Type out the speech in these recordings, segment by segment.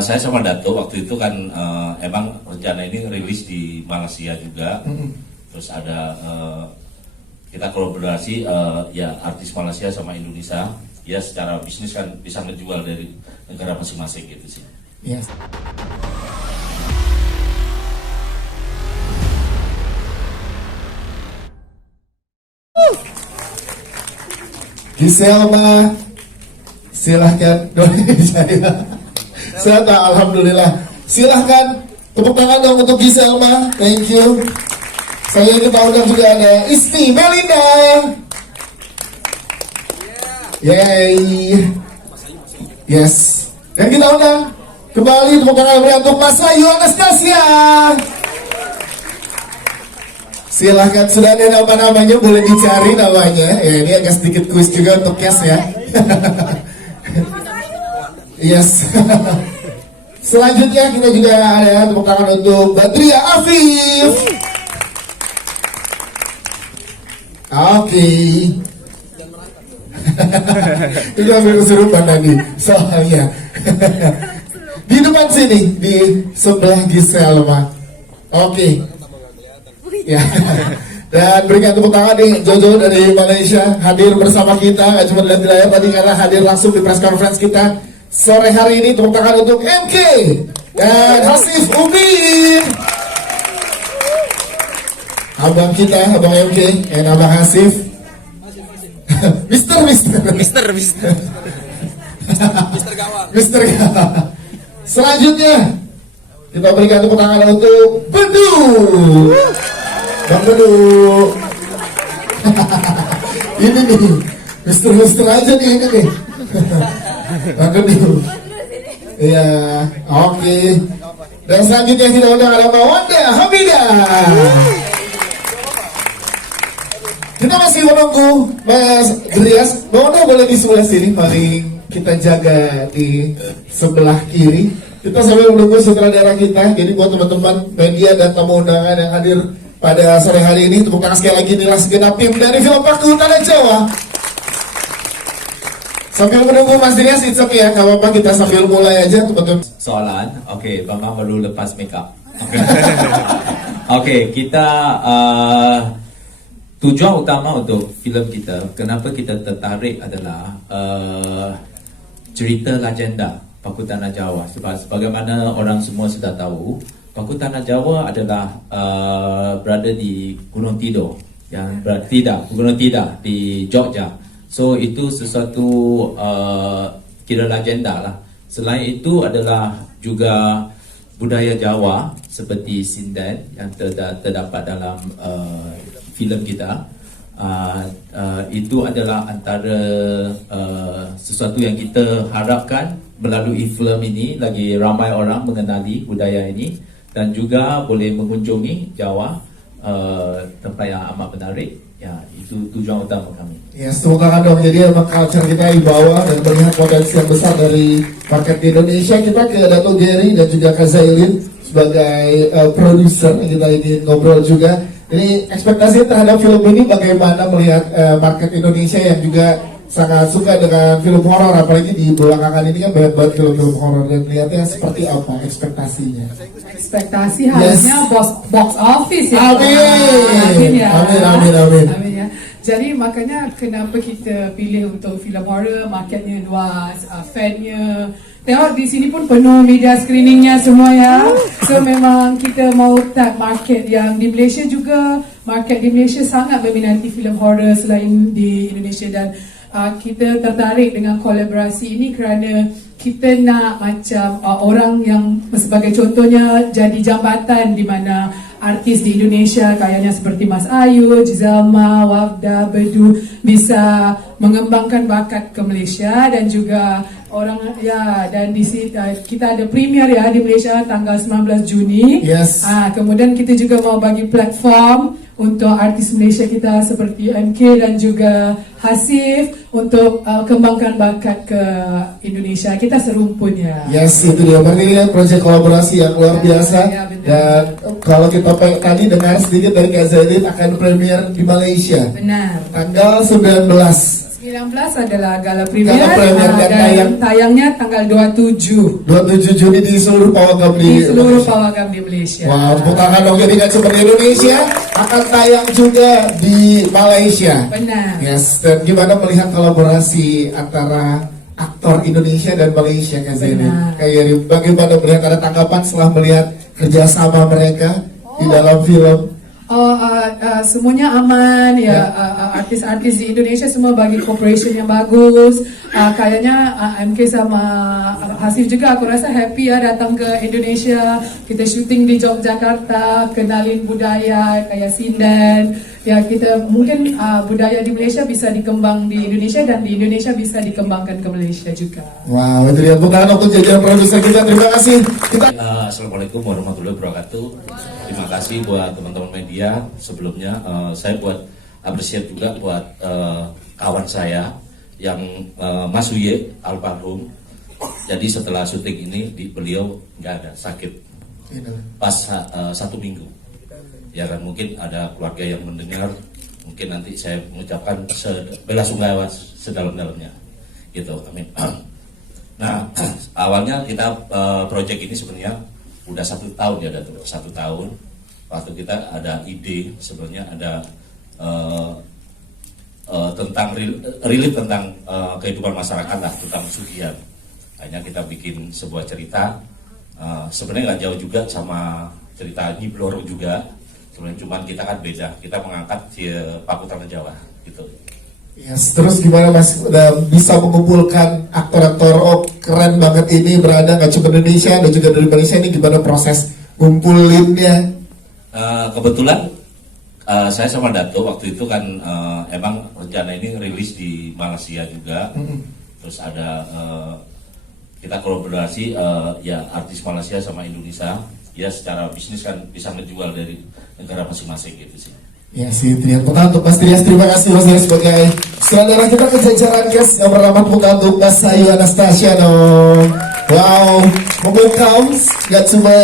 saya sama Dato waktu itu kan emang rencana ini rilis di Malaysia juga. Terus ada kita kolaborasi ya artis Malaysia sama Indonesia. Ya secara bisnis kan bisa ngejual dari negara masing-masing gitu sih. Yes. Giselma, silahkan. Sehat, alhamdulillah. Silahkan tepuk tangan dong untuk Giselma. Thank you. Saya kita undang juga ada Isti Melinda. Yay. Yes. Dan kita undang kembali tepuk tangan untuk Mas Ayu Anastasia. Silahkan, sudah ada nama-namanya, boleh dicari namanya. Ya, ini agak sedikit kuis juga untuk Kes ya. Yes. Selanjutnya kita juga ada tepuk tangan untuk Badria Afif. Oke. Itu hampir kesurupan tadi soalnya. Di depan sini, di sebelah Giselma. Oke. Ya. Dan berikan tepuk tangan nih Jojo dari Malaysia hadir bersama kita, nggak cuma lihat di layar tadi karena hadir langsung di press conference kita sore hari ini. Tepuk tangan untuk MK dan Hasif Ubin, abang kita, abang MK dan abang Hasif. Mister Gawang. Selanjutnya kita berikan tepuk tangan untuk Bedu. Bang Bedu. Ini nih, Mister aja nih ini nih. Bang Bedu. Iya, oke. Dan selanjutnya kita undang ada Mbak Wanda Hamidah. Kita masih menunggu Mas Grias. Mbak Wanda boleh di sebelah sini, paling kita jaga di sebelah kiri. Kita sambil menunggu sutradara kita. Jadi buat teman-teman media dan tamu undangan yang hadir pada sore hari ini, tepuk tangan sekali lagi inilah segenap tim dari Film Paku Tanah Jawa. Sambil menunggu Mas Dias, it's okay ya, gak apa-apa, kita sambil mulai aja teman-teman. Soalan, oke, Bang baru lepas make up. Oke, kita tujuan utama untuk filem kita, kenapa kita tertarik adalah cerita legenda Paku Tanah Jawa. Sebab sebagaimana orang semua sudah tahu, Paku Tanah Jawa adalah berada di Gunung Tidar, Gunung Tidar di Georgia. So itu sesuatu kira legenda lah. Selain itu adalah juga budaya Jawa seperti sinden yang terdapat dalam filem kita. Itu adalah antara sesuatu yang kita harapkan melalui filem ini lagi ramai orang mengenali budaya ini dan juga boleh mengunjungi Jawa, tempat yang amat menarik. Ya, itu tujuan utama kami. Ya, tepuk tangan dong. Jadi emang culture kita dibawa dan melihat potensi yang besar dari market di Indonesia. Kita ke Dato Gary dan juga Kak Zailin sebagai produser yang kita ingin ngobrol juga. Ini ekspektasi terhadap film ini bagaimana melihat market Indonesia yang juga sangat suka dengan film horor, apalagi di belakangan ini kan banyak banget film-film horor, dan lihatnya seperti apa ekspektasinya? Ekspektasi harusnya box office ya. Amin. Amin ya. Jadi makanya kenapa kita pilih untuk film horor, marketnya luas, fannya. Tengok di sini pun penuh media screeningnya semua ya. So memang kita mau tap market yang di Malaysia juga. Market di Malaysia sangat meminati film horor selain di Indonesia, dan kita tertarik dengan kolaborasi ini kerana kita nak macam orang yang sebagai contohnya jadi jambatan di mana artis di Indonesia kayaknya seperti Mas Ayu, Giselma, Wafda, Bedu bisa mengembangkan bakat ke Malaysia, dan juga orang ya, dan di sini kita ada premier ya di Malaysia tanggal 19 Juni. Yes. Kemudian kita juga mau bagi platform untuk artis Malaysia kita seperti MK dan juga Hasif untuk kembangkan bakat ke Indonesia. Kita serumpun ya. Yes, itu dia. Ini kan proyek kolaborasi yang luar biasa. Ya, dan kalau kita tadi dengar sedikit dari Kak Zaidin akan premier di Malaysia. Benar. Tanggal 19. adalah gala premier, Gala premier dan dan tayangnya tanggal 27 27 Juni di seluruh pawagam di seluruh pawagam di Malaysia. Wah, tepuk tangan dong, jadi nggak cuma di Indonesia, akan tayang juga di Malaysia. Benar. Yes, dan gimana melihat kolaborasi antara aktor Indonesia dan Malaysia, Kak Zaini? Benar. Kak Yeri, bagaimana melihat, ada tanggapan setelah melihat kerjasama mereka di dalam film? Semuanya aman ya, artis-artis di Indonesia semua bagi cooperation yang bagus. Kayaknya MK sama Hasif juga aku rasa happy ya datang ke Indonesia. Kita syuting di Yogyakarta, kenalin budaya kayak sinden. Ya kita mungkin budaya di Malaysia bisa dikembang di Indonesia dan di Indonesia bisa dikembangkan ke Malaysia juga. Wow, itu dia bukan untuk jajaran produser kita. Terima kasih. Kita Assalamualaikum warahmatullahi wabarakatuh. Terima kasih buat teman-teman media. Sebelumnya saya buat apresiat juga buat kawan saya yang Mas Uye almarhum. Jadi setelah syuting ini beliau nggak ada sakit pas 1 minggu. Ya kan, mungkin ada keluarga yang mendengar, mungkin nanti saya mengucapkan belasungkawa sedalam-dalamnya. Gitu, amin. Nah, awalnya kita project ini sebenarnya udah 1 tahun ya, 1 tahun. Waktu kita ada ide, sebenarnya ada tentang relate tentang kehidupan masyarakat lah, tentang sugihan. Hanya kita bikin sebuah cerita, sebenarnya nggak jauh juga sama cerita Nyibloro juga. Sebenarnya cuman kita kan beda, kita mengangkat Pakutan Jawa gitu. yes, terus gimana Mas udah bisa mengumpulkan aktor-aktor, oh keren banget ini, berada nggak cuma Indonesia dan juga dari Malaysia, ini gimana proses ngumpulinnya? Kebetulan saya sama Dato waktu itu kan emang rencana ini rilis di Malaysia juga. Terus ada kita kolaborasi ya artis Malaysia sama Indonesia. Ya secara bisnis kan bisa ngejual dari negara masing-masing gitu sih. Ya sih, Trian. Untuk Mas Trias, terima kasih Mas Trias sebagai saudara kita ke jajaran guys. Yang pertama bukan untuk Mas Ayu Anastasia dong. Wow, memukau gak cuma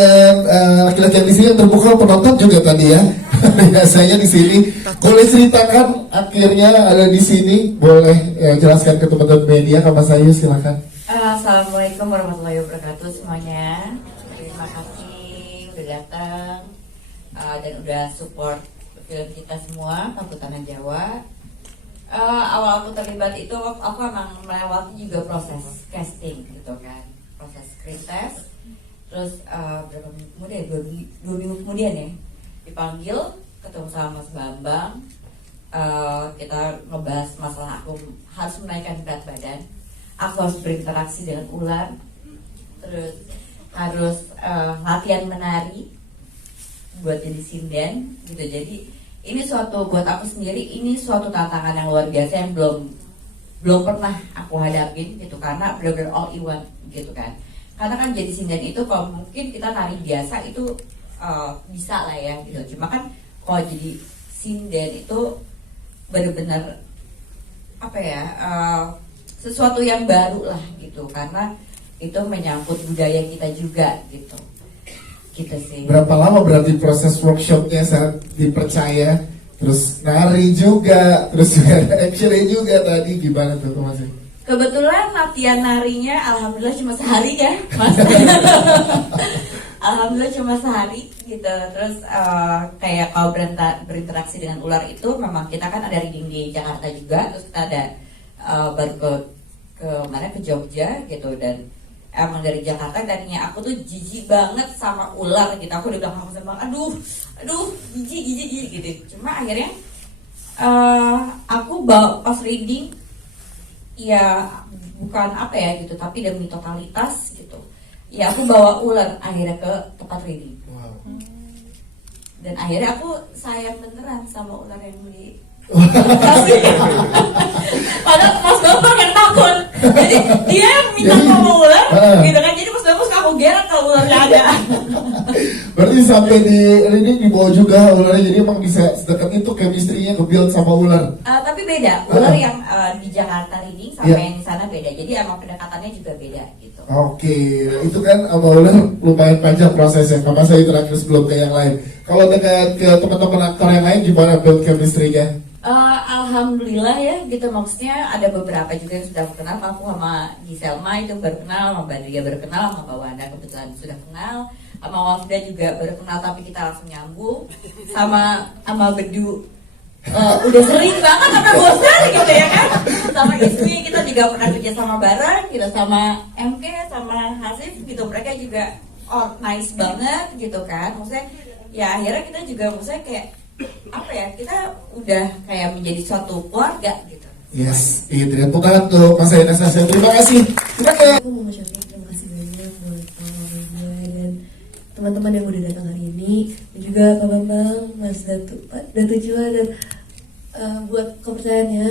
laki-laki yang di sini, yang terbuka penonton juga tadi ya. Biasanya di sini. Boleh ceritakan akhirnya ada di sini, boleh jelaskan ke teman-teman media, Kak Mas Ayu silakan. Assalamualaikum warahmatullahi wabarakatuh semuanya. Terima kasih udah datang dan udah support film kita semua, Pakutan Jawa. Awal aku terlibat itu, aku emang melewati juga proses casting gitu kan, proses screen test. Terus berapa minggu kemudian, 2 minggu kemudian ya, dipanggil ketemu sama Mas Bambang. Kita ngebahas masalah aku harus menaikkan berat badan, aku harus berinteraksi dengan ular, terus harus latihan menari buat jadi sinden gitu. Jadi ini suatu, buat aku sendiri ini suatu tantangan yang luar biasa yang belum pernah aku hadapin gitu, karena benar-benar all in one gitu kan. Karena kan jadi sinden itu kalau mungkin kita nari biasa itu bisa lah ya gitu, cuma kan kalau jadi sinden itu benar-benar apa ya, sesuatu yang baru lah gitu, karena itu menyangkut budaya kita juga gitu. Gitu sih. Berapa lama berarti proses workshopnya saat dipercaya, terus nari juga, terus juga ada actionnya juga tadi, gimana tuh Mas? Kebetulan latihan narinya alhamdulillah cuma sehari ya Mas. Alhamdulillah cuma sehari gitu. Terus kayak kalau berinteraksi dengan ular itu memang kita kan ada reading di Jakarta juga, terus kita ada baru ke Jogja gitu, dan emang dari Jakarta tadinya aku tuh jijik banget sama ular gitu. Aku udah bilang sama aduh jijik gitu. Cuma akhirnya aku pas reading ya bukan apa ya gitu, tapi demi totalitas gitu. Ya aku bawa ular akhirnya ke tempat reading. Wow. Dan akhirnya aku sayang beneran sama ular yang di padahal Mas Bambang yang takut. Jadi dia yang minta sama ular gitu kan. Jadi Mas Bambang aku gerak kalau ularnya ada. Berarti sampai di ini dibawa juga ularnya, jadi emang bisa sedekat itu chemistry-nya ke-build sama ular. Tapi beda, ular yang di Jakarta reading sama yang di sana beda. Jadi emang pendekatannya juga beda gitu. Oke, itu kan sama ular lumayan panjang prosesnya. Apa saya terakhir sebelum ke yang lain. Kalau dengan ke teman-teman aktor yang lain gimana build chemistry-nya? Alhamdulillah ya gitu, maksudnya ada beberapa juga yang sudah kenal. Aku sama Giselma itu baru kenal, sama Badria baru kenal, sama Mbak Wanda kebetulan sudah kenal, sama Wafda juga baru kenal tapi kita langsung nyambung, sama Bedu udah sering banget sampai bosan gitu ya kan. Sama Ismi kita juga pernah kerja sama bareng gitu, sama MK sama Hasif gitu, mereka juga nice banget gitu kan. Maksudnya ya akhirnya kita juga maksudnya kayak apa ya, kita udah kayak menjadi suatu keluarga gitu. Yes, itu dia. Bukan untuk Mas Aina Sasha. Terima kasih. Kita ke Aku mau mengucapkan terima kasih banyak buat gue dan teman-teman yang udah datang hari ini, dan juga Pak Bambang, Mas Datu Jua, dan buat kepercayaannya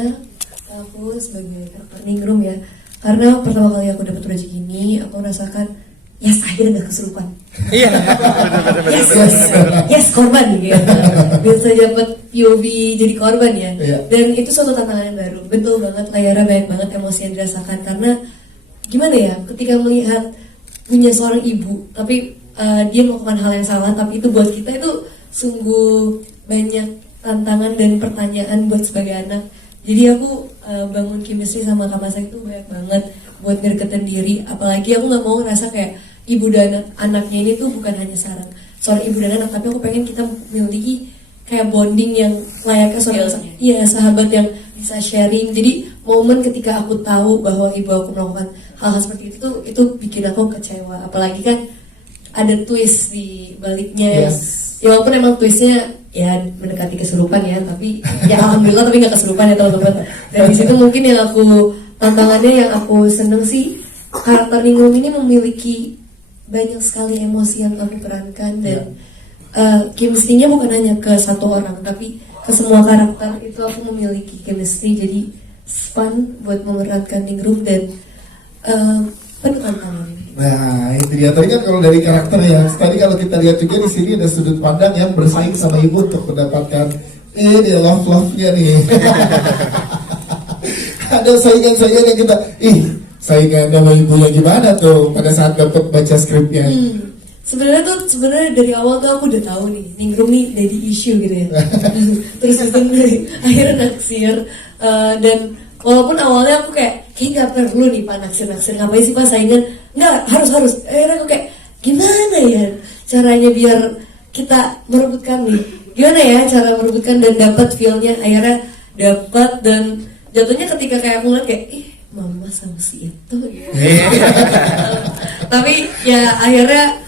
aku sebagai karakter Ningrum ya. Karena pertama kali aku dapat project ini, aku merasakan yes, akhirnya gak kesurupan. Iya. Yes, korban gitu. Bisa dapat POV jadi korban ya. Iya. Dan itu suatu tantangan yang baru. Betul banget, layarnya banyak banget emosi yang dirasakan. Karena gimana ya, ketika melihat punya seorang ibu, tapi dia melakukan hal yang salah, tapi itu buat kita itu sungguh banyak tantangan dan pertanyaan buat sebagai anak. Jadi aku bangun chemistry sama Kak Masa itu banyak banget buat ngedeketin diri. Apalagi aku nggak mau ngerasa kayak ibu dan anaknya ini tuh bukan hanya seorang ibu dan anak, tapi aku pengen kita memiliki kayak bonding yang layaknya seorang sahabat yang bisa sharing. Jadi momen ketika aku tahu bahwa ibu aku melakukan hal-hal seperti itu bikin aku kecewa. Apalagi kan ada twist di baliknya. Yes. Ya walaupun emang twistnya ya mendekati kesurupan ya, tapi ya alhamdulillah tapi nggak kesurupan ya teman-teman. Dan di situ mungkin yang aku tantangannya yang aku seneng sih, karakter Ningrum ini memiliki banyak sekali emosi yang aku perankan, dan chemistry-nya bukan hanya ke satu orang tapi ke semua karakter itu aku memiliki chemistry. Jadi fun buat memerankan Ningrum dan penuh tantangan. Nah, itu dia. Tadi kan kalau dari karakter ya, tadi kalau kita lihat juga di sini ada sudut pandang yang bersaing sama ibu untuk mendapatkan ini love-nya nih. Ada saingan-saingan yang kita, saingan sama ibunya gimana tuh pada saat dapat baca skripnya? Sebenarnya dari awal tuh aku udah tahu nih Ningrum nih daddy issue gitu ya. Terus akhirnya naksir, dan walaupun awalnya aku kayak nggak perlu nih Pak naksir-naksir, ngapain sih Pak saingan? Nggak, harus. Akhirnya aku kayak gimana ya caranya biar kita merebutkan nih? Gimana ya cara merebutkan dan dapat feel-nya? Akhirnya dapat, dan jatuhnya ketika kayak aku ngeliat kayak mama sama si itu. Tapi ya akhirnya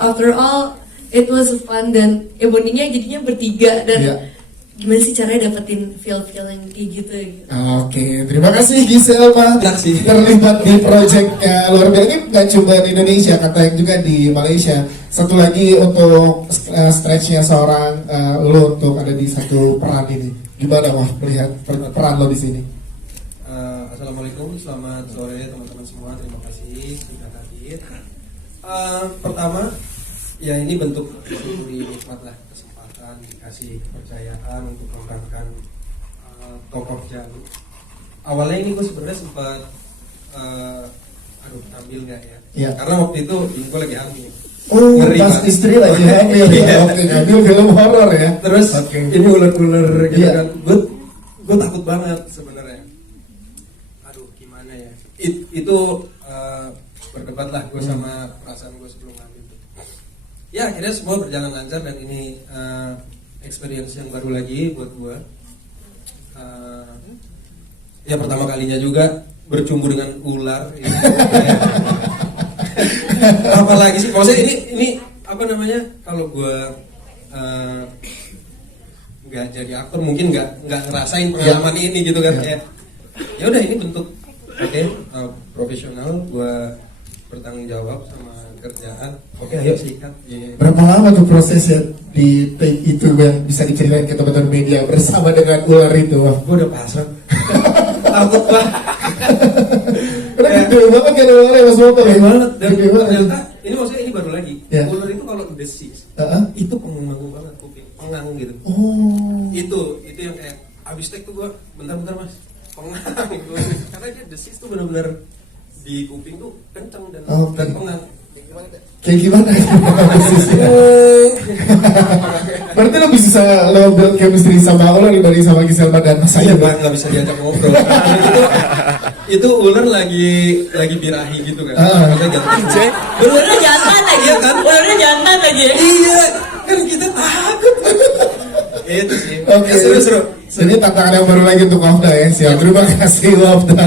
after all it was fun, dan bondingnya jadinya bertiga, dan gimana sih caranya dapetin feel yang kayak gitu. Oke, terima kasih Giselma terlibat di proyeknya luar biasa. Ini nggak cuma di Indonesia, kata yang juga di Malaysia. Satu lagi untuk stretchnya seorang lo untuk ada di satu peran ini. Gimana Wah melihat peran lo di sini? Assalamualaikum, selamat sore teman-teman semua. Terima kasih sudah hadir. Pertama, ya ini bentuk syukuri nikmat lah, kesempatan dikasih kepercayaan untuk memerankan tokoh Jalu. Awalnya ini gue sebenarnya sempat ambil nggak ya? Iya. Karena waktu itu gue lagi hamil. Oh, Ngeri, pas Pak. istri lagi hamil ya. Oke, ngambil film horor ya. Terus ini ular-ular gitu Iya. kan. Gue takut banget sebenarnya. Aduh, gimana ya? Itu berdebat lah gue sama perasaan gue sebelum ngambil. Ya akhirnya semua berjalan lancar, dan ini experience yang baru lagi buat gue. Ya pertama kalinya juga bercumbu dengan ular. Gitu. Apalagi sih, maksudnya ini apa namanya? Kalau gue nggak jadi aktor mungkin nggak ngerasain pengalaman ini gitu kan. Ya udah ini bentuk profesional, gue bertanggung jawab sama kerjaan. Oke, ayo sikat. Berapa lama tuh prosesnya di take itu yang bisa diceritain ke teman-teman media bersama dengan ular itu? Wah, Gue udah pasrah. Takut banget. karena gede banget kan ularnya Mas Moto ya? Banget. Dan Gede banget. ternyata ini maksudnya ini baru lagi. Ya. Ular itu kalau desis itu pengang banget kuping, pengang gitu. Oh. Itu yang kayak abis take tuh gue bentar mas pengang gitu. Karena dia desis tuh benar-benar di kuping tuh kenceng dan pengang. Kayak gimana? Berarti lo bisa lo build chemistry sama ular dibanding sama Giselma dan Mas Saya Ayu. Pak nggak bisa diajak ngobrol. itu ular lagi birahi gitu kan. Makanya jantan. Ularnya jantan lagi. Iya kan? Ularnya jantan lagi. Iya, kan kita takut. Itu sih. Oke, Seru-seru. Ini tantangan yang baru lagi untuk Wafda ya. Siap, terima kasih Wafda.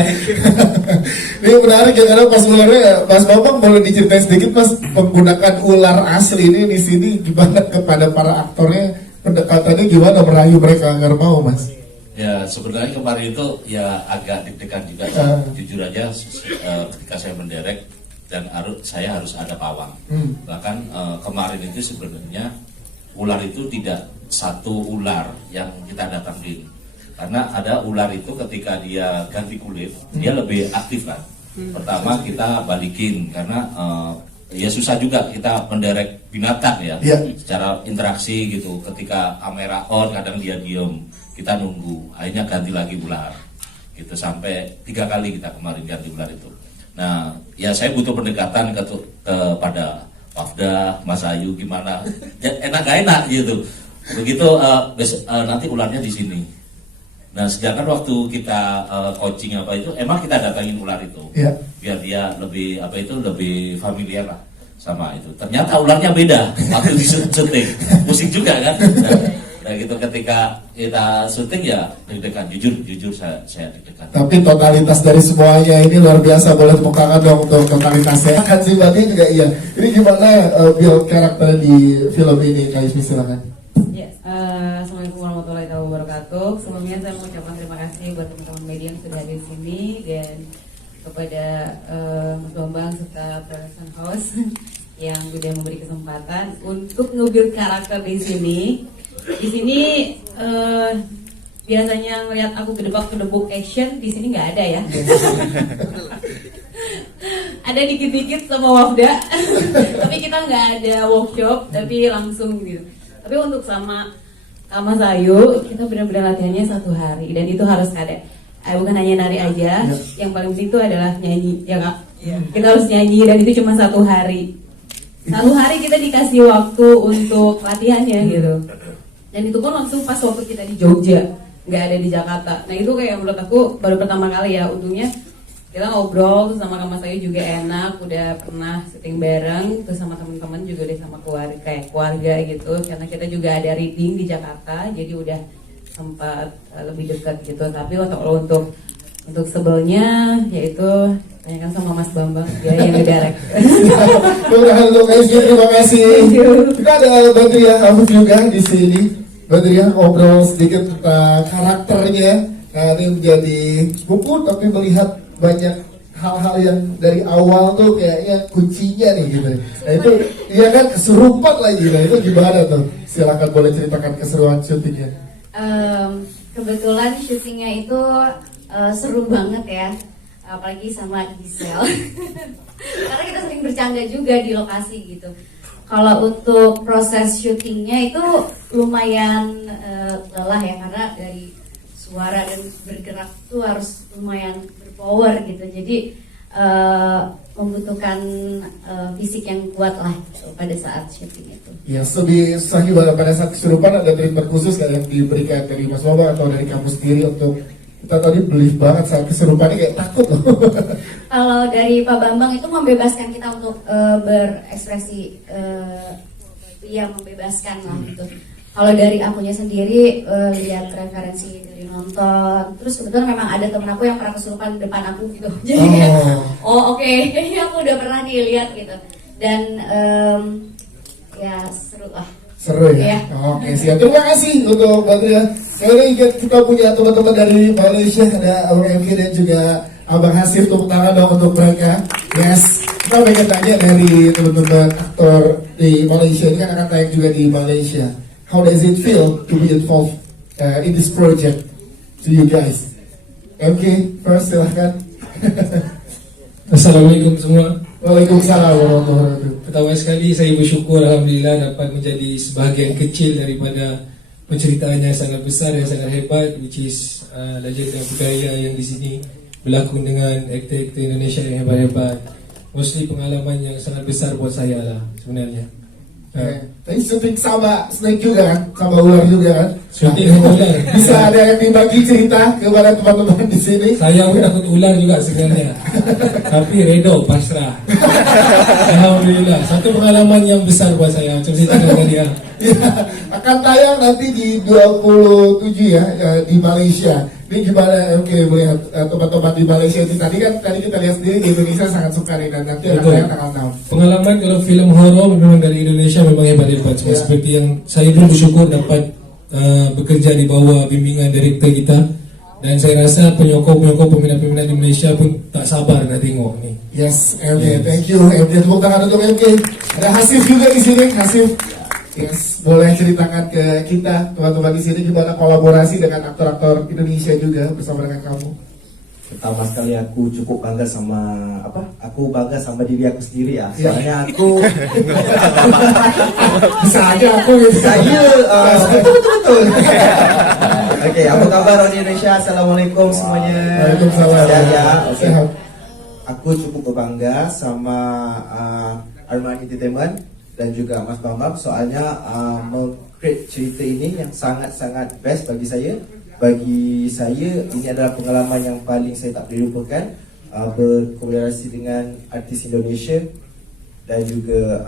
Ini menarik ya karena pas ularnya, Mas Bambang boleh diceritain sedikit Mas menggunakan ular asli ini di sini gimana kepada para aktornya, pendekatannya gimana merayu mereka agar mau Mas? Ya sebenarnya kemarin itu ya agak deg-degan juga. Jujur aja ketika saya menderek dan saya harus ada pawang. Bahkan kemarin itu sebenarnya ular itu tidak satu ular yang kita datangin, karena ada ular itu ketika dia ganti kulit dia lebih aktif kan. Pertama kita balikin karena ya susah juga kita menderek binatang ya, secara interaksi gitu. Ketika kamera on kadang dia diem, kita nunggu, akhirnya ganti lagi ular gitu sampai 3 kali kita kemarin ganti ular itu. Nah ya saya butuh pendekatan kepada Wafda, Mas Ayu gimana, ya, enak gak enak gitu. Begitu nanti ularnya di sini. Nah sedangkan waktu kita coaching apa itu, emang kita datangin ular itu, biar dia lebih lebih familiar lah sama itu. Ternyata ularnya beda waktu di syuting, musik juga kan. Nah gitu ketika kita syuting ya deg-degan, jujur saya deg-degan. Tapi totalitas dari semuanya ini luar biasa, boleh tepuk tangan dong untuk totalitasnya. Kan sih berarti juga iya. Ini gimana build karakter di film ini, Kak Ismi silakan. Yes, Assalamualaikum warahmatullahi wabarakatuh. Sebelumnya saya mengucapkan terima kasih buat teman-teman media yang sudah hadir di sini dan kepada Mas Bambang serta production house yang sudah memberi kesempatan untuk nge-build karakter di sini. Di sini biasanya ngeliat aku kedebuk action, di sini nggak ada ya. Ada dikit-dikit sama Wafda, tapi kita nggak ada workshop, tapi langsung gitu. Tapi untuk sama Mas Ayu, kita benar-benar latihannya 1 hari dan itu harus ada. Bukan hanya nari aja, yang paling penting itu adalah nyanyi, ya Kak. Kita harus nyanyi dan itu cuma 1 hari. 1 hari kita dikasih waktu untuk latihannya gitu. Dan itu pun langsung pas waktu kita di Jogja, nggak ada di Jakarta. Nah itu kayak menurut aku baru pertama kali ya. Untungnya kita ngobrol terus sama Mas Ayu juga enak, udah pernah syuting bareng, terus sama teman-teman juga udah sama keluarga gitu. Karena kita juga ada reading di Jakarta, jadi udah sempat lebih dekat gitu. Tapi untuk sebelnya yaitu tanyakan sama Mas Bambang, dia yang ngedirect. Terima kasih. Kita ada Badriah Afif juga di sini. Badriah ngobrol sedikit tentang karakternya. Nah ini menjadi sepupu tapi melihat banyak hal-hal yang dari awal tuh kayaknya kuncinya nih gitu. Nah itu dia kan kesurupan lagi. Nah itu gimana tuh? Silakan boleh ceritakan keseruan syutingnya. Kebetulan syutingnya itu seru banget ya, apalagi sama Gisel. Karena kita sering bercanda juga di lokasi gitu. Kalau untuk proses syutingnya itu lumayan lelah ya, karena dari suara dan bergerak tuh harus lumayan berpower gitu. Jadi membutuhkan fisik yang kuat lah gitu, pada saat syuting itu. Ya, lebih sahih pada saat kesurupan ada treatment khusus yang diberikan dari Mas Bambang atau dari kamu sendiri untuk kita tadi belief banget saat kesurupan ini kayak takut loh. Kalau dari Pak Bambang itu membebaskan kita untuk berekspresi, ya membebaskan lah gitu. Kalau dari akunya sendiri lihat referensi dari nonton, terus kebetulan memang ada temen aku yang pernah kesurupan depan aku gitu. Jadi oke, kayaknya aku udah pernah dilihat gitu. Dan ya seru lah. Seru ya? Oke, siap. Terima kasih untuk Badriah. Sekarang kita punya teman-teman dari Malaysia, ada Abang MK dan juga Abang Hasif. Tepuk tangan dong untuk mereka. Yes. Kita pengen tanya dari teman-teman aktor di Malaysia, ini kan akan tayang juga di Malaysia. How does it feel to be involved in this project to you guys? MK, first silahkan. Assalamualaikum semua. Waalaikumsalam warahmatullahi wabarakatuh. Pertama sekali saya bersyukur alhamdulillah dapat menjadi sebahagian kecil daripada penceritaannya yang sangat besar, yang sangat hebat, which is legenda budaya yang di sini berlakon dengan aktor-aktor Indonesia yang hebat-hebat. mostly pengalaman yang sangat besar buat saya lah sebenarnya. Tadi syuting sama Snake juga kan, sama ular juga kan. Syuting sama ular. Bisa ada yang dibagi cerita kepada teman-teman di sini. Saya pun takut ular juga sebenarnya, tapi redo pasrah. Alhamdulillah, satu pengalaman yang besar buat saya macam saya cakap tadi ya. Ya, akan tayang nanti di 27 ya di Malaysia. Ini gimana MK melihat teman-teman di Malaysia ini tadi kita lihat sendiri di Indonesia sangat suka nih dan nanti akan tayang tanggal 6. Pengalaman kalau film horor memang dari Indonesia memang hebat-hebat. Ya. Seperti yang saya pun bersyukur dapat bekerja di bawah bimbingan direktur kita, dan saya rasa penyokong-penyokong peminat-peminat di Malaysia pun tak sabar nak tengok ni. Yes, MK, thank you MK, tepuk tangan untuk MK. Ada Hasif juga di sini, Hasif. Yes, boleh ceritakan ke kita teman-teman di sini gimana kolaborasi dengan aktor-aktor Indonesia juga bersama dengan kamu. Pertama sekali aku cukup bangga sama aku bangga sama diri aku sendiri ya. Soalnya aku bisa aja aku saya betul. Oke, apa kabar orang Indonesia? Assalamualaikum semuanya. Waalaikumsalam. Ya. Oke. Sehat. Aku cukup berbangga sama Arman Entertainment dan juga Mas Bambang, soalnya meng-create cerita ini yang sangat-sangat best bagi saya. Bagi saya ini adalah pengalaman yang paling saya tak boleh lupakan, berkolaborasi dengan artis Indonesia dan juga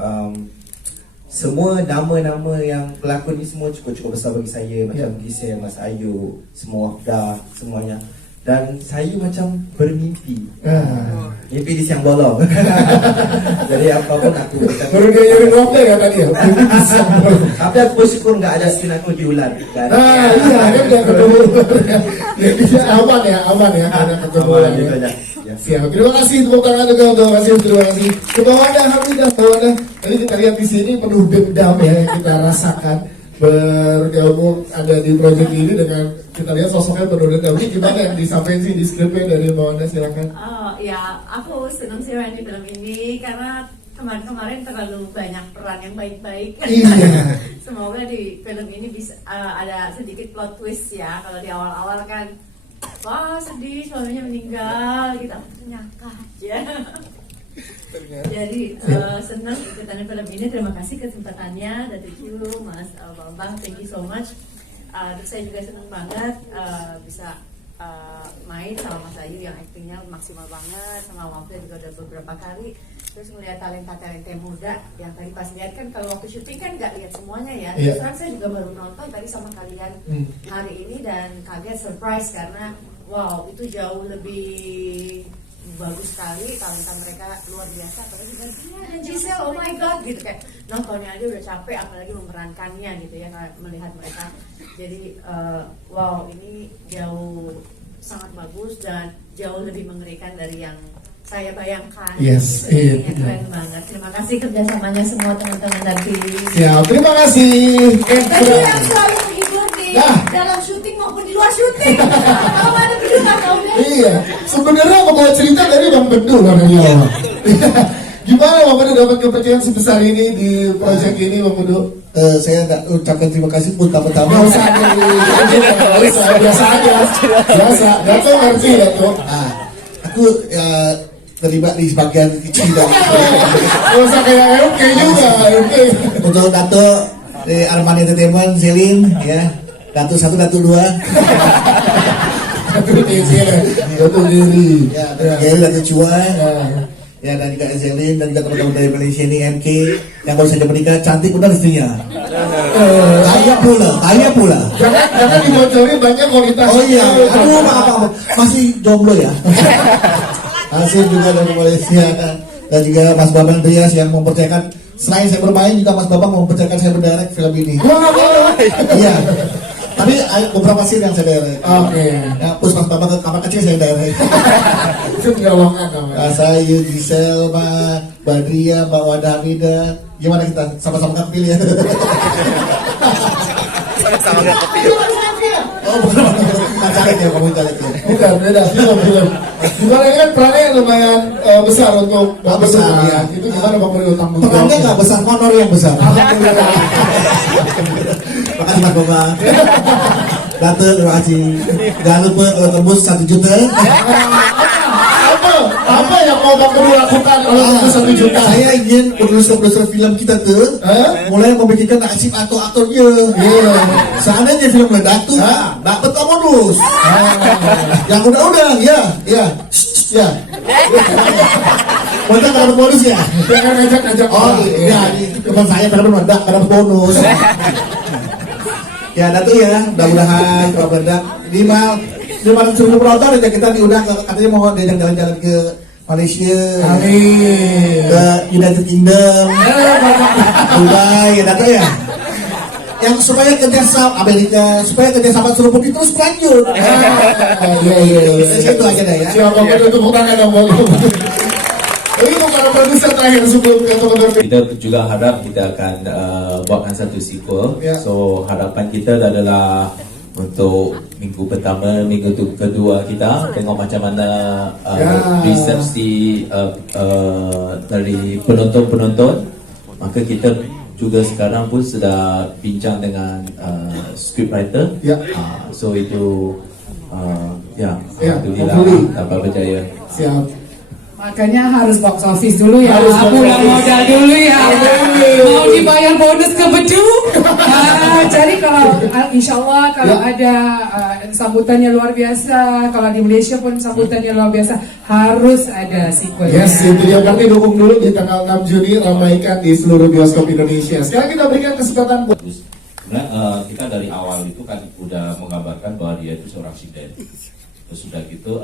semua nama-nama yang pelakon ni semua cukup besar bagi saya, macam Giselle, Mas Ayu, semua Wafda, semuanya. Dan saya macam bermimpi, mimpi di siang bolong. Jadi apapun aku baru dia nyari Wafda kan tadi ya. tapi aku bersyukur nggak ada skin aku diular. Iya, kan dia ketemu. Jadi aman ya, ada ketemu lagi. Ya. Siap. Terima kasih tepuk tangan untuk Hasif, terima kasih. Kebawahnya Hamidah, tadi kita lihat di sini penuh dendam ya yang kita rasakan bergabung ada di proyek ini dengan kita lihat sosoknya penuh dendam. Ini gimana yang disampaikan sih di skripnya dari Mbak Wanda, silakan. Ya, aku senang sih main di film ini karena kemarin terlalu banyak peran yang baik-baik. Iya. Semoga di film ini bisa ada sedikit plot twist ya. Kalau di awal-awal kan, wah sedih suaminya meninggal, kita nyangka aja. Jadi senang ikutan film ini. Terima kasih kesempatannya dari you, Mas Bambang. Thank you so much. Terus saya juga senang banget bisa main sama Mas Ayu yang aktingnya maksimal banget, sama Wafda juga udah beberapa kali. Terus melihat talenta muda yang tadi pas lihat kan kalau waktu syuting kan nggak lihat semuanya ya. Terus kan saya juga baru nonton tadi sama kalian hari ini dan kaget surprise karena wow itu jauh lebih bagus sekali, talenta mereka luar biasa. Apalagi juga dia dan Giselle, oh my god gitu, kayak nontonnya aja udah capek apalagi memerankannya gitu ya, melihat mereka. Jadi wow ini jauh sangat bagus dan jauh lebih mengerikan dari yang saya bayangkan. Yes, gitu. Keren banget. Terima kasih kerjasamanya semua teman-teman dari tim. Siap, terima kasih. Tadi yang selalu menghibur di dalam syuting maupun di luar syuting. Kalau ada video nggak tahu deh. Iya, sebenarnya aku mau cerita dari Bang Bedu namanya. Gimana Bang Bedu dapat kepercayaan sebesar ini di proyek ini Bang Bedu? Saya nggak ucapkan terima kasih pun pertama. Biasa aja. Dato ngerti Dato. Aku terlibat di sebagian kecil dan nggak usah kayak MK juga. untuk Dato di Arman Entertainment, Zelin ya, Dato 1, Dato 2. Dato Giri, Dato Cuan, ya dan juga Zelin dan juga teman-teman dari Malaysia ini MK yang baru saja menikah, cantik benar istrinya. Kaya pula. Jangan dibocorin banyak kualitas. Oh iya, aduh maaf, masih jomblo ya. Hasil juga dari Malaysia dan juga Mas Bambang Rias yang mempercayakan, selain saya bermain juga Mas Bambang mempercayakan saya mendirect film ini. Iya. Tapi beberapa scene yang saya direct. Oke. Ya, terus Mas Bambang ke kamar kecil saya direct. Itu pengawangan namanya. Saya Giselle, Mbak Badria, Mbak Wanda Hamidah. Gimana kita sama-sama nggak pilih ya? Sama-sama nggak kepilih. Oh bukan, caleg ya, kamu caleg ya. Bukan, beda film. Gimana ini kan perannya lumayan besar untuk Bang Bedu ya. Itu gimana Bang Bedu tanggung jawab? Perannya nggak besar, honor yang besar. Alhamdulillah. Makasih Mas Bambang. Dato, terima kasih. Jangan lupa kalau tembus 1 juta. Apa yang mau mau dilakukan kalau itu 1 juta? Saya ingin produser-produser film kita tuh mulai memikirkan nasib aktor-aktornya. Seandainya film meledak tuh, dapat bonus. Yang undang-undang, ya. Meledak dapat bonus ya. Jangan ngajak-ngajak. Oh iya, teman saya karena meledak dapat bonus. Ya, Datu ya, mudah-mudahan kalau meledak 500.000 penonton aja kita diundang katanya mau diajak jalan-jalan ke Malaysia, Amin, ke United Kingdom, Dubai, ya Datu ya. Yang supaya kerjasama Amerika, supaya kerjasama seruput itu terus lanjut. Iya. Itu aja deh ya. Siapa pun untuk tangan dong, Bang. Ini para produser terakhir sebelum teman-teman. Kita juga harap kita akan buatkan satu sequel. So harapan kita adalah untuk minggu pertama, minggu kedua kita tengok macam mana resepsi dari penonton. Maka kita juga sekarang pun sudah bincang dengan scriptwriter. So itu alhamdulillah dapat berjaya. Siap. Makanya harus box office dulu ya, Harus box pulang office. modal dulu ya. Mau dibayar bonus ke bedu. Jadi kalau insya Allah kalau ada sambutannya luar biasa, kalau di Malaysia pun sambutannya luar biasa, harus ada sequelnya. Yes, itu dia, berarti dukung dulu di tanggal 6 Juni, ramaikan di seluruh bioskop Indonesia. Sekarang kita berikan kesempatan buat kita dari awal itu kan udah menggambarkan bahwa dia itu seorang sinden. Terus sudah gitu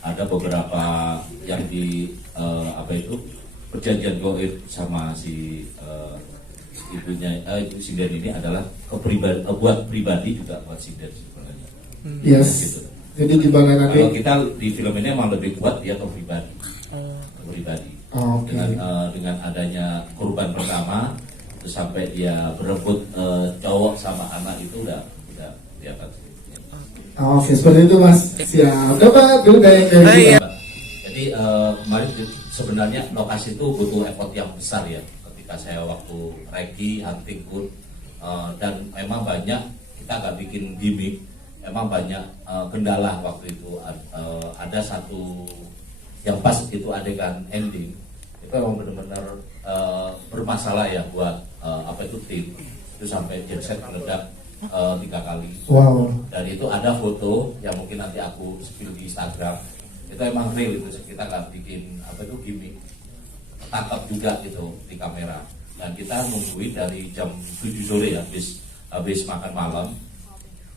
ada beberapa yang di perjanjian goib sama si ibunya ibu sinden ini adalah buat pribadi juga buat sinden sebenarnya. Yes. Gitu. Jadi gimana nanti? Kalau kita di film ini emang lebih kuat dia ke pribadi. Okay. Dengan adanya korban pertama terus sampai dia berebut cowok sama anak itu udah kelihatan. Oke, seperti itu Mas. Siap. Coba dulu kayak gitu. Jadi kemarin sebenarnya lokasi itu butuh effort yang besar ya. Ketika saya waktu regi, hunting pun dan memang banyak kita nggak bikin gimmick. Memang banyak kendala waktu itu. Ada satu yang pas itu adegan ending itu memang benar-benar bermasalah ya buat tim itu sampai genset meledak 3 kali. Wow. Dan itu ada foto yang mungkin nanti aku spill di Instagram. Itu emang real itu, kita nggak bikin gimmick. Tangkap juga gitu di kamera. Dan kita nungguin dari jam 7 sore ya, habis makan malam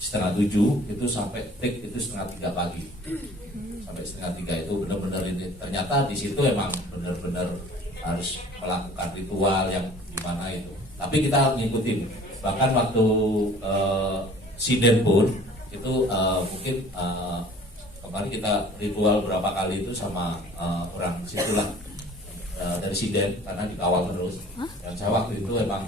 6:30 itu sampai take itu 2:30 pagi. Sampai 2:30 itu benar-benar ini. Ternyata di situ emang benar-benar harus melakukan ritual yang gimana itu. Tapi kita ngikutin. Bahkan waktu sinden pun itu mungkin kemarin kita ritual berapa kali itu sama orang situlah dari sinden karena dikawal terus. Dan saya waktu itu emang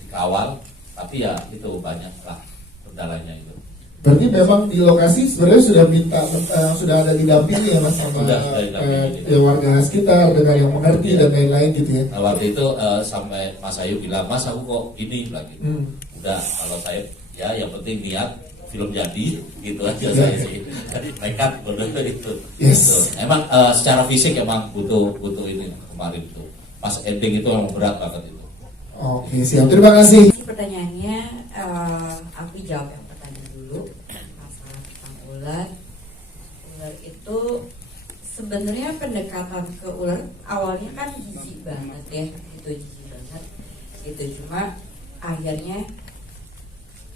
dikawal, tapi ya itu banyak lah kendalanya itu. Berarti memang di lokasi sebenarnya sudah ada didampingi ya Mas sama warga sekitar dengan yang mengerti dan lain-lain gitu ya. Waktu itu sampai Mas Ayu bilang, Mas aku kok gini lagi. Udah kalau saya ya yang penting niat film jadi gitu aja saya sih. Nekat bener itu. Yes. Gitu. Emang secara fisik emang butuh ini kemarin itu. Pas ending itu emang berat banget itu. Oke, siap. Terima kasih. Pertanyaannya aku jawab yang pertanyaan dulu masalah tentang ular. Ular itu sebenarnya pendekatan ke ular awalnya kan jijik banget ya, itu jijik banget gitu, cuma akhirnya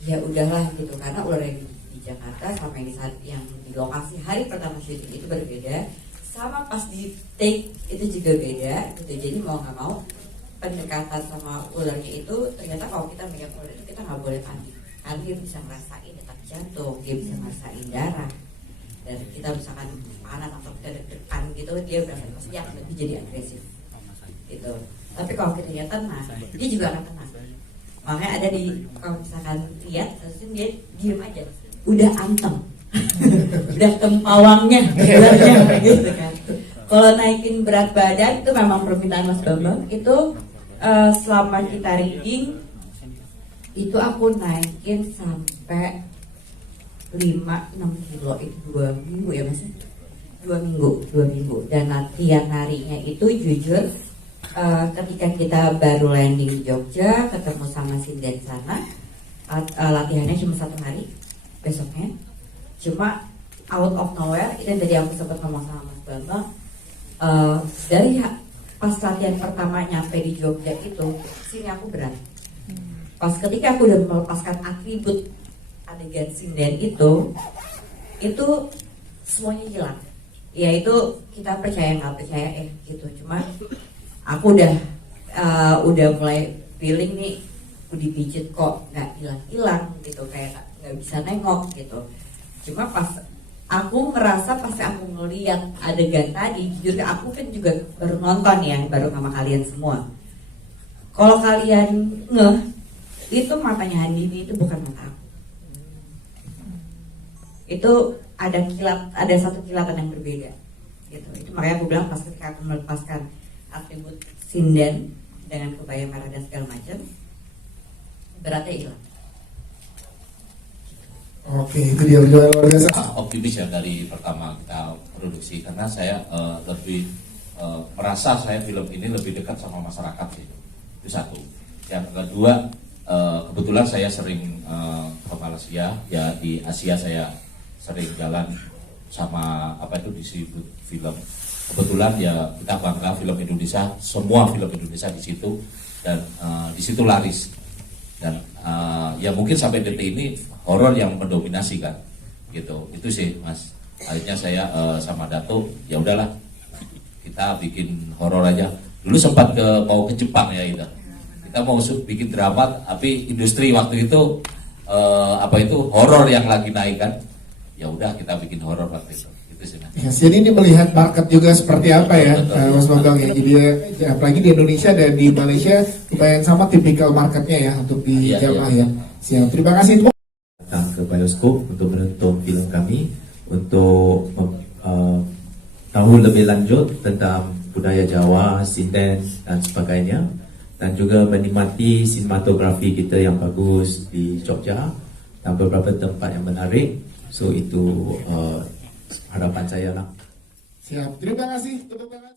ya udahlah gitu karena ular yang di Jakarta sama yang di lokasi hari pertama syuting itu berbeda, sama pas di take itu juga beda gitu. Jadi mau nggak mau pendekatan sama ularnya itu ternyata kalau kita megang ular itu kita nggak boleh panik karena dia bisa ngerasain detak jantung, dia bisa ngerasain darah, dan kita misalkan panas atau kita deg-degan gitu dia pasti akan lebih jadi agresif gitu. Tapi kalau kita lihat tenang dia juga akan tenang. Makanya ada di kalau misalkan lihat harusnya dia diem aja, udah anteng udah tempawangnya gitu kan. Kalau naikin berat badan itu memang permintaan Mas Bambang itu selama kita reading itu aku naikin sampai 5-6 kilo itu 2 minggu ya Mas. 2 minggu. Dan latihan harinya itu jujur ketika kita baru landing di Jogja, ketemu sama Sinden sana, latihannya cuma 1 hari, besoknya cuma out of nowhere. Dan tadi aku sempat ngomong sama Mas Bambang, dari pas latihan pertama nyampe di Jogja itu, sini aku berat. Pas ketika aku udah melepaskan atribut adegan sinden itu semuanya hilang. Ya itu kita percaya nggak percaya gitu. Cuma aku udah mulai feeling nih, aku dipijit kok nggak hilang gitu, kayak nggak bisa nengok gitu. Cuma pas aku merasa pas aku ngeliat adegan tadi, jujur aku kan juga baru nonton ya, baru sama kalian semua. Kalau kalian itu matanya Handini itu bukan mata aku. Itu ada satu kilatan yang berbeda gitu. Itu makanya aku bilang pas ketika aku melepaskan atribut sinden dengan kebaya merah dan segala macam, beratnya hilang. Oke, itu dia luar biasa. Optimis ya dari pertama kita produksi, karena saya lebih merasa film ini lebih dekat sama masyarakat sih. Itu satu. Yang kedua, kebetulan saya sering ke Malaysia, ya di Asia saya sering jalan sama disebut film. Kebetulan ya kita bangga film Indonesia, semua film Indonesia di situ, dan di situ laris. Dan ya mungkin sampai detik ini horor yang mendominasi kan, gitu. Itu sih Mas. Akhirnya saya sama Dato, ya udahlah kita bikin horor aja. Dulu sempat mau ke Jepang ya itu. Kita mau bikin drama, tapi industri waktu itu horor yang lagi naik kan. Ya udah kita bikin horor waktu itu. Itu sih. Ya, sini ini melihat market juga seperti apa ya, Mas Bambang ya. Jadi apalagi di Indonesia dan di Malaysia lumayan sama tipikal marketnya ya untuk di jamaah ya. Siap. Terima kasih. Datang ke bioskop untuk menonton film kami, untuk tahu lebih lanjut tentang budaya Jawa, sinden dan sebagainya, dan juga menikmati sinematografi kita yang bagus di Jogja dan beberapa tempat yang menarik. So itu harapan saya lah. Siap. Terima kasih. Tepuk tangan.